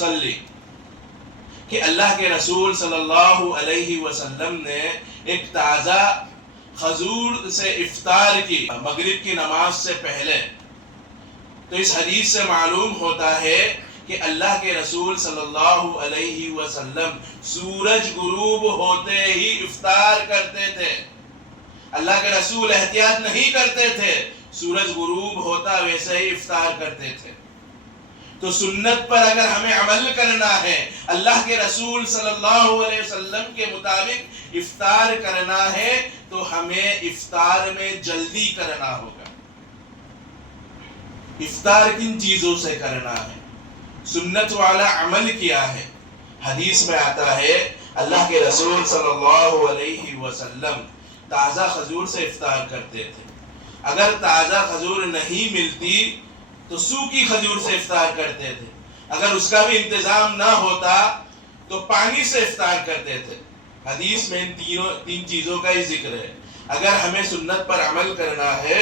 یصلی کہ اللہ کے رسول صلی اللہ علیہ وسلم نے ایک تازہ کھجور سے افطار کی مغرب کی نماز سے پہلے. تو اس حدیث سے معلوم ہوتا ہے کہ اللہ کے رسول صلی اللہ علیہ وسلم سورج غروب ہوتے ہی افطار کرتے تھے. اللہ کے رسول احتیاط نہیں کرتے تھے، سورج غروب ہوتا ویسے ہی افطار کرتے تھے. تو سنت پر اگر ہمیں عمل کرنا ہے، اللہ کے رسول صلی اللہ علیہ وسلم کے مطابق افطار کرنا ہے، تو ہمیں افطار میں جلدی کرنا ہوگا. افطار کن چیزوں سے کرنا ہے؟ سنت والا عمل کیا ہے؟ حدیث میں آتا ہے اللہ کے رسول صلی اللہ علیہ وسلم تازہ کھجور سے افطار کرتے تھے. اگر تازہ کھجور نہیں ملتی تو سوکھی کھجور سے افطار کرتے تھے. اگر اس کا بھی انتظام نہ ہوتا تو پانی سے افطار کرتے تھے. حدیث میں ان تین چیزوں کا ہی ذکر ہے. اگر ہمیں سنت پر عمل کرنا ہے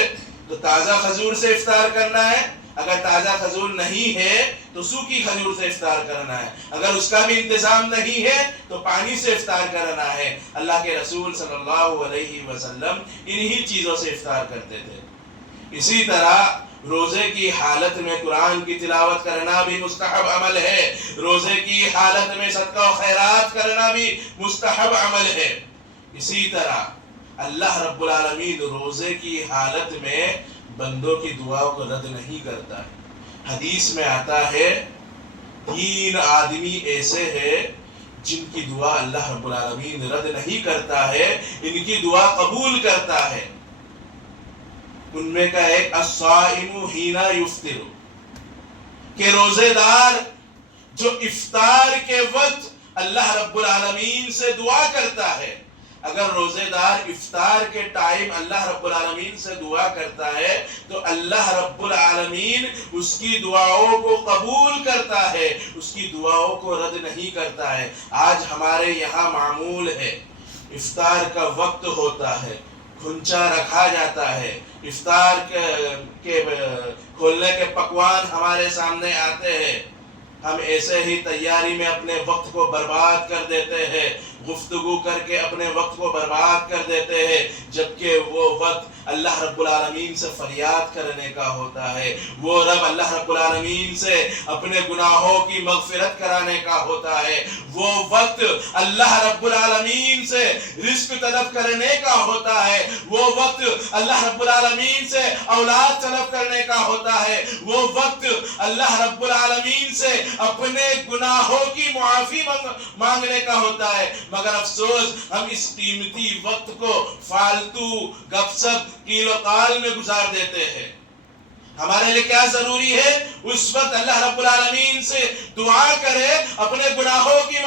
تو تازہ کھجور سے افطار کرنا ہے. اگر تازہ کھجور نہیں ہے تو سوکھی کھجور سے افطار کرنا ہے. اگر اس کا بھی انتظام نہیں ہے تو پانی سے افطار کرنا ہے. اللہ کے رسول صلی اللہ علیہ وسلم انہی چیزوں سے افطار کرتے تھے. اسی طرح روزے کی حالت میں قرآن کی تلاوت کرنا بھی مستحب عمل ہے. روزے کی حالت میں صدقہ و خیرات کرنا بھی مستحب عمل ہے. اسی طرح اللہ رب العالمین روزے کی حالت میں بندوں کی دعاؤں کو رد نہیں کرتا ہے. حدیث میں آتا ہے 3 آدمی ایسے ہیں جن کی دعا اللہ رب العالمین رد نہیں کرتا ہے، ان کی دعا قبول کرتا ہے. ان میں کا ایک الصائم حین یفطر، کہ روزے دار جو افطار کے وقت اللہ رب العالمین سے دعا کرتا ہے. اگر روزے دار افطار کے ٹائم اللہ رب العالمین سے دعا کرتا ہے تو اللہ رب العالمین اس کی دعاؤں کو قبول کرتا ہے، اس کی دعاؤں کو رد نہیں کرتا ہے. آج ہمارے یہاں معمول ہے، افطار کا وقت ہوتا ہے، کھنچا رکھا جاتا ہے، افطار کے کھولنے کے پکوان ہمارے سامنے آتے ہیں، ہم ایسے ہی تیاری میں اپنے وقت کو برباد کر دیتے ہیں، گفتگو کر کے اپنے وقت کو برباد کر دیتے ہیں، جبکہ وہ وقت اللہ رب العالمین سے فریاد کرنے کا ہوتا ہے. وہ رب اللہ رب العالمین سے اپنے گناہوں کی مغفرت کرانے کا ہوتا ہے. وہ وقت اللہ رب العالمین سے رزق طلب کرنے کا ہوتا ہے. وہ وقت اللہ رب العالمین سے اولاد طلب کرنے کا ہوتا ہے. وہ وقت اللہ رب العالمین سے اپنے گناہوں کی معافی مانگنے کا ہوتا ہے. مگر افسوس ہم اس قیمتی وقت کو فالتو گپ سپ کیل و قال میں گزار دیتے ہیں. ہمارے لیے کیا ضروری ہے؟ اس وقت اللہ رب العالمین سے دعا کرے، اپنے گناہوں کی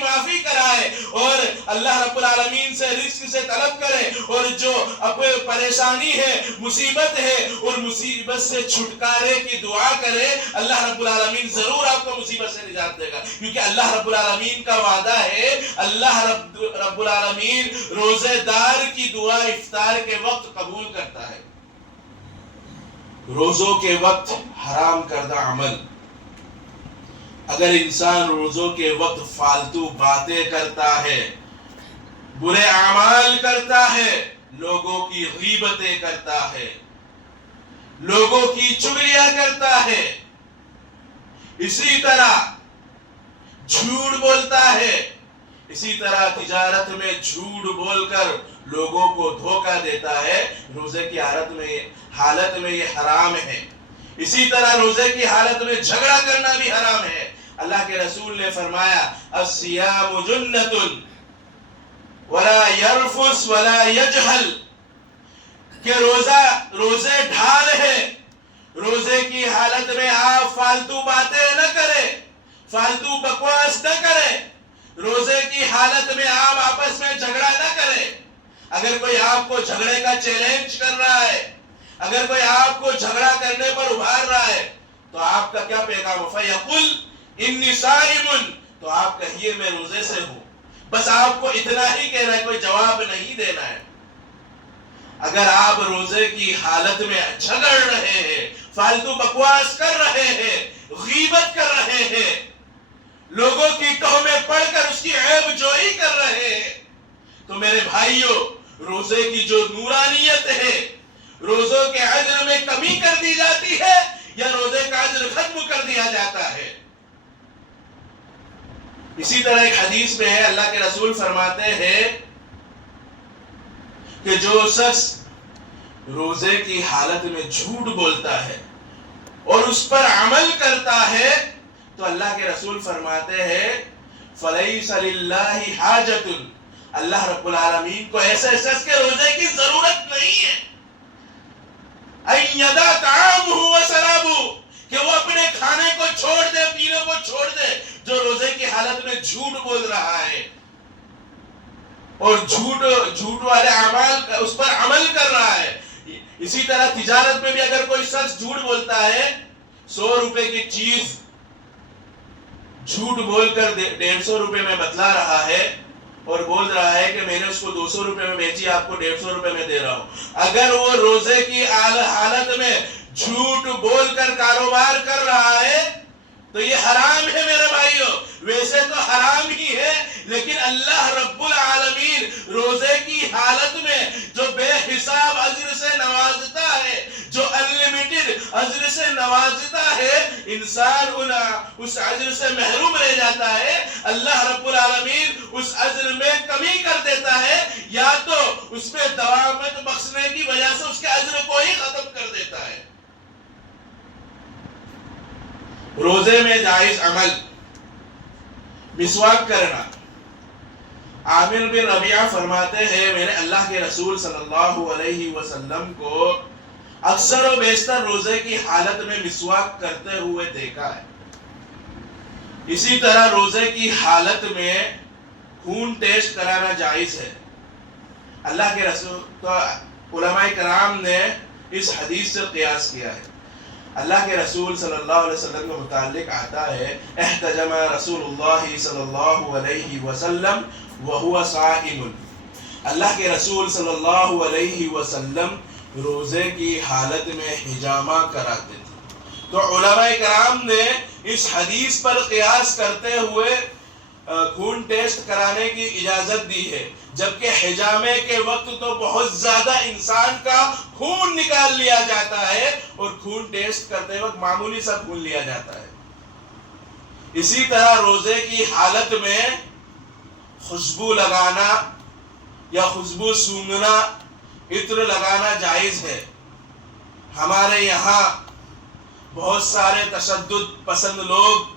معافی کرائے، اور اللہ رب العالمین سے رزق سے طلب کرے، اور جو اپنے پریشانی ہے، مصیبت ہے، اور مصیبت سے چھٹکارے کی دعا کرے. اللہ رب العالمین ضرور آپ کو مصیبت سے نجات دے گا، کیونکہ اللہ رب العالمین کا وعدہ ہے. اللہ رب العالمین روزے دار کی دعا افطار کے وقت قبول کرتا ہے. روزوں کے وقت حرام کردہ عمل، اگر انسان روزوں کے وقت فالتو باتیں کرتا ہے، برے اعمال کرتا ہے، لوگوں کی غیبتیں کرتا ہے، لوگوں کی چغلیاں کرتا ہے، اسی طرح جھوٹ بولتا ہے، اسی طرح تجارت میں جھوٹ بول کر لوگوں کو دھوکہ دیتا ہے، روزے کی حالت میں یہ حرام ہے. اسی طرح روزے کی حالت میں جھگڑا کرنا بھی حرام ہے. اللہ کے رسول نے فرمایا الصیام جنۃ ولا یرفث ولا یجہل، کہ روزے ڈھال ہے. روزے کی حالت میں آپ فالتو باتیں نہ کریں، فالتو بکواس نہ کریں. روزے کی حالت میں آپ آپس میں جھگڑا نہ کریں. اگر کوئی آپ کو جھگڑے کا چیلنج کر رہا ہے، اگر کوئی آپ کو جھگڑا کرنے پر ابھار رہا ہے، تو آپ کا کیا پیغام ہے؟ فَيَقُلْ إِنِّي صَائِمٌ، تو آپ کہیے میں روزے سے ہوں. بس آپ کو اتنا ہی کہنا ہے، کوئی جواب نہیں دینا ہے. اگر آپ روزے کی حالت میں جھگڑ رہے ہیں، فالتو بکواس کر رہے ہیں، غیبت کر رہے ہیں، لوگوں کی تہمیں پڑھ کر اس کی عیب جوئی کر رہے ہیں، تو میرے بھائیوں، روزے کی جو نورانیت ہے، روزوں کے اجر میں کمی کر دی جاتی ہے یا روزے کا اجر ختم کر دیا جاتا ہے؟ اسی طرح ایک حدیث میں ہے، اللہ کے رسول فرماتے ہیں کہ جو شخص روزے کی حالت میں جھوٹ بولتا ہے اور اس پر عمل کرتا ہے تو اللہ کے رسول فرماتے ہیں فَلَيْسَ لِلَّهِ حَاجَةٌ، اللہ رب العالمین کو ایسے شخص کے روزے کی ضرورت نہیں ہے أَن يَدَعَ طَعَامُهُ وَشَرَابُهُ، کہ وہ اپنے کھانے کو چھوڑ دے، پینے کو چھوڑ دے، جو روزے کی حالت میں جھوٹ بول رہا ہے اور جھوٹ والے اعمال اس پر عمل کر رہا ہے۔ اسی طرح تجارت میں بھی اگر کوئی شخص جھوٹ بولتا ہے، 100 روپے کی چیز جھوٹ بول کر 150 روپے میں بتلا رہا ہے اور بول رہا ہے کہ میں نے اس کو 200 روپے میں بیچی، آپ کو 150 روپے میں دے رہا ہوں، اگر وہ روزے کی حالت میں جھوٹ بول کر کاروبار کر رہا ہے تو یہ حرام ہے میرے بھائیوں۔ ویسے تو حرام ہی ہے، لیکن اللہ رب العالمین روزے کی حالت میں جو بے حساب اجر سے نوازتا ہے، جو انلیمیٹڈ اجر سے نوازتا ہے، انسان اس اجر سے محروم رہ جاتا ہے، اللہ رب العالمین اس اجر میں کمی کر دیتا ہے، یا تو اس میں دوامت بخشنے کی وجہ سے اس کے اجر کو ہی ختم کر دیتا ہے۔ روزے میں جائز عمل مسواک کرنا۔ عامر بن ربیعہ فرماتے ہیں میں نے اللہ کے رسول صلی اللہ علیہ وسلم کو اکثر و بیشتر روزے کی حالت میں مسواک کرتے ہوئے دیکھا ہے۔ اسی طرح روزے کی حالت میں خون ٹیسٹ کرانا جائز ہے۔ اللہ کے رسول تو علماء کرام نے اس حدیث سے قیاس کیا ہے۔ اللہ کے رسول صلی اللہ علیہ وسلم کے متعلق آتا ہے احتجم رسول اللہ صلی اللہ علیہ وسلم وہو صائم، اللہ کے رسول صلی اللہ علیہ وسلم روزے کی حالت میں حجامہ کراتے تھے۔ تو علماء کرام نے اس حدیث پر قیاس کرتے ہوئے خون ٹیسٹ کرانے کی اجازت دی ہے، جبکہ حجامے کے وقت تو بہت زیادہ انسان کا خون نکال لیا جاتا ہے اور خون ٹیسٹ کرتے وقت معمولی سا خون لیا جاتا ہے۔ اسی طرح روزے کی حالت میں خوشبو لگانا یا خوشبو سونگھنا، عطر لگانا جائز ہے۔ ہمارے یہاں بہت سارے تشدد پسند لوگ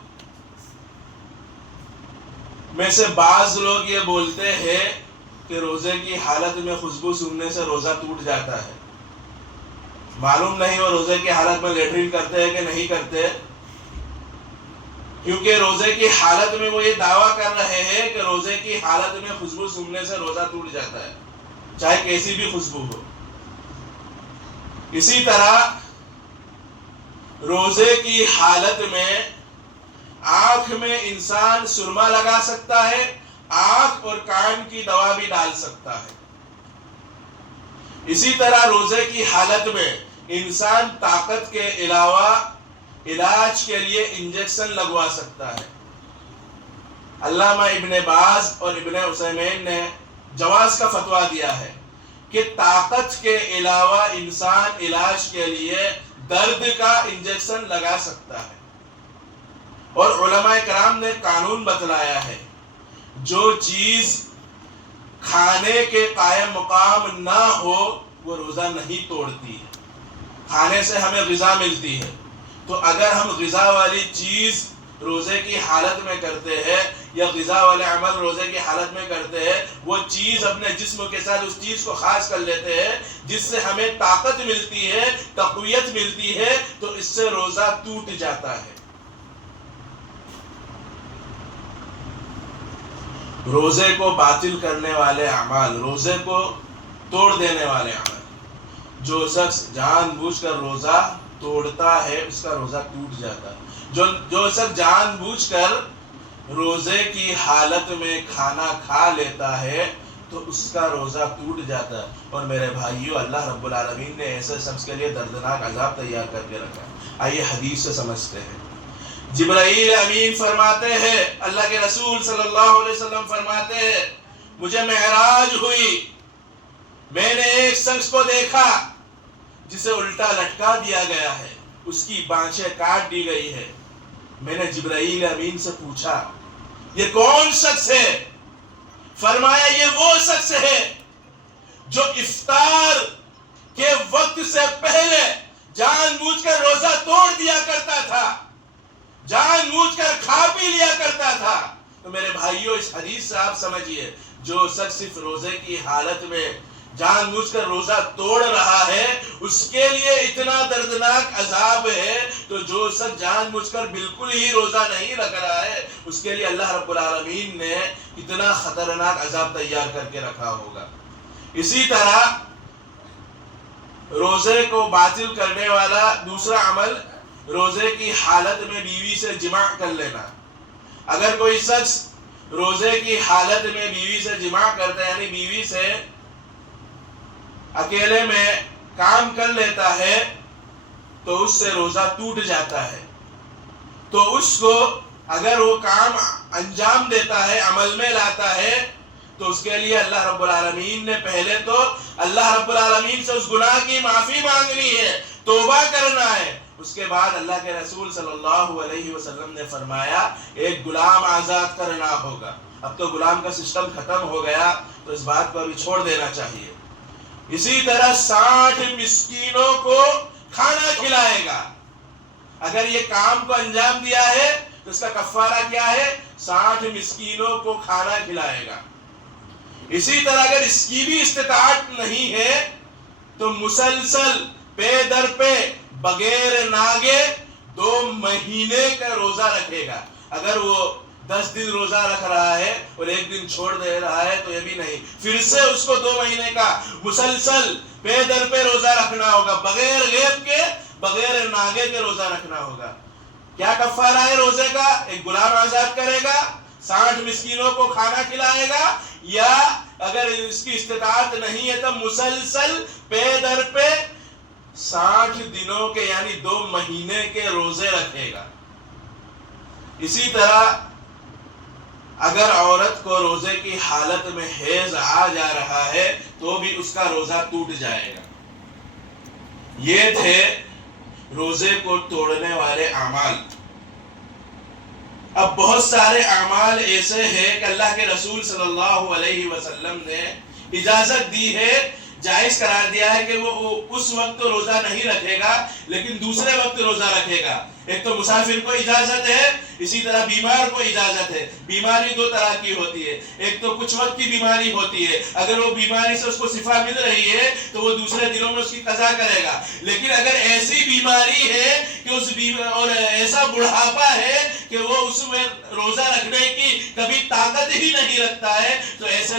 میں سے بعض لوگ یہ بولتے ہیں کہ روزے کی حالت میں خوشبو سونگھنے سے روزہ ٹوٹ جاتا ہے۔ معلوم نہیں وہ روزے کی حالت میں لیٹرین کرتے ہیں کہ نہیں کرتے، کیونکہ روزے کی حالت میں وہ یہ دعویٰ کر رہے ہیں کہ روزے کی حالت میں خوشبو سونگھنے سے روزہ ٹوٹ جاتا ہے، چاہے کیسی بھی خوشبو ہو۔ اسی طرح روزے کی حالت میں آنکھ میں انسان سرما لگا سکتا ہے، آنکھ اور کان کی دوا بھی ڈال سکتا ہے۔ اسی طرح روزے کی حالت میں انسان طاقت کے علاوہ علاج کے لیے انجیکشن لگوا سکتا ہے۔ علامہ ابن باز اور ابن عثیمین نے جواز کا فتویٰ دیا ہے کہ طاقت کے علاوہ انسان علاج کے لیے درد کا انجیکشن لگا سکتا ہے۔ اور علماء کرام نے قانون بتلایا ہے جو چیز کھانے کے قائم مقام نہ ہو وہ روزہ نہیں توڑتی ہے۔ کھانے سے ہمیں غذا ملتی ہے، تو اگر ہم غذا والی چیز روزے کی حالت میں کرتے ہیں یا غذا والے عمل روزے کی حالت میں کرتے ہیں، وہ چیز اپنے جسم کے ساتھ اس چیز کو خاص کر لیتے ہیں جس سے ہمیں طاقت ملتی ہے، تقویت ملتی ہے، تو اس سے روزہ ٹوٹ جاتا ہے۔ روزے کو باطل کرنے والے اعمال، روزے کو توڑ دینے والے اعمال، جو شخص جان بوجھ کر روزہ توڑتا ہے اس کا روزہ ٹوٹ جاتا ہے۔ جو شخص جان بوجھ کر روزے کی حالت میں کھانا کھا لیتا ہے تو اس کا روزہ ٹوٹ جاتا. اور میرے بھائیوں، اللہ رب العالمین نے ایسے شخص کے لیے دردناک عذاب تیار کر کے رکھا. آئیے حدیث سے سمجھتے ہیں. جبرائیل امین فرماتے ہیں، اللہ کے رسول صلی اللہ علیہ وسلم فرماتے ہیں، مجھے معراج ہوئی، میں نے ایک شخص کو دیکھا جسے الٹا لٹکا دیا گیا ہے، اس کی بانچیں کاٹ دی گئی ہے. میں نے جبرائیل امین سے پوچھا یہ کون شخص ہے؟ فرمایا یہ وہ شخص ہے جو افطار کے وقت سے پہلے جان بوجھ کر روزہ توڑ دیا کرتا تھا، جان بوجھ کر کھا پی لیا کرتا تھا. تو میرے بھائیوں، اس حدیث سے آپ سمجھیے، جو شخص صرف روزے کی حالت میں جان بوجھ کر روزہ توڑ رہا ہے اس کے لیے اتنا دردناک عذاب ہے، تو جو شخص جان بوجھ کر بالکل ہی روزہ نہیں رکھ رہا ہے اس کے لیے اللہ رب العالمین نے اتنا خطرناک عذاب تیار کر کے رکھا ہوگا. اسی طرح روزے کو باطل کرنے والا دوسرا عمل، روزے کی حالت میں بیوی سے جماع کر لینا. اگر کوئی شخص روزے کی حالت میں بیوی سے جماع کرتا ہے، یعنی بیوی سے اکیلے میں کام کر لیتا ہے، تو اس سے روزہ ٹوٹ جاتا ہے. تو اس کو اگر وہ کام انجام دیتا ہے، عمل میں لاتا ہے، تو اس کے لیے اللہ رب العالمین نے پہلے تو اللہ رب العالمین سے اس گناہ کی معافی مانگنی ہے، توبہ کرنا ہے. اس کے بعد اللہ کے رسول صلی اللہ علیہ وسلم نے فرمایا ایک غلام آزاد کرنا ہوگا. اب تو غلام کا سسٹم ختم ہو گیا، تو اس بات کو ابھی چھوڑ دینا چاہیے. اسی طرح 60 مسکینوں کو کھانا کھلائے گا. اگر یہ کام کو انجام دیا ہے تو اس کا کفارہ کیا ہے؟ 60 مسکینوں کو کھانا کھلائے گا. اسی طرح اگر اس کی بھی استطاعت نہیں ہے تو مسلسل پے در پہ بغیر ناگے 2 مہینے کا روزہ رکھے گا. اگر وہ 10 دن روزہ رکھ رہا ہے اور 1 دن چھوڑ دے رہا ہے تو یہ بھی نہیں، پھر سے اس کو 2 مہینے کا مسلسل پے در پہ روزہ رکھنا ہوگا، بغیر غیب کے، بغیر ناگے کے روزہ رکھنا ہوگا. کیا کفارہ ہے روزے کا؟ ایک غلام آزاد کرے گا، 60 مسکینوں کو کھانا کھلائے گا، یا اگر اس کی استطاعت نہیں ہے تو مسلسل پے در پہ 60 دنوں کے یعنی 2 مہینے کے روزے رکھے گا. اسی طرح اگر عورت کو روزے کی حالت میں حیض آ جا رہا ہے تو بھی اس کا روزہ ٹوٹ جائے گا. یہ تھے روزے کو توڑنے والے اعمال. اب بہت سارے اعمال ایسے ہیں کہ اللہ کے رسول صلی اللہ علیہ وسلم نے اجازت دی ہے، جائز قرار دیا ہے کہ وہ اس وقت تو روزہ نہیں رکھے گا لیکن دوسرے وقت روزہ رکھے گا. ایک تو مسافر کو اجازت ہے، اسی طرح بیمار کو اجازت ہے. بیماری 2 طرح کی ہوتی ہے، ایک تو کچھ وقت کی بیماری ہوتی ہے، اگر وہ بیماری سے اس کو شفا مل رہی ہے تو وہ دوسرے دنوں میں اس کی قضا کرے گا. لیکن اگر ایسی بیماری ہے کہ اور ایسا بڑھاپا ہے کہ وہ اس میں روزہ رکھنے کی کبھی طاقت ہی نہیں رکھتا ہے، تو ایسے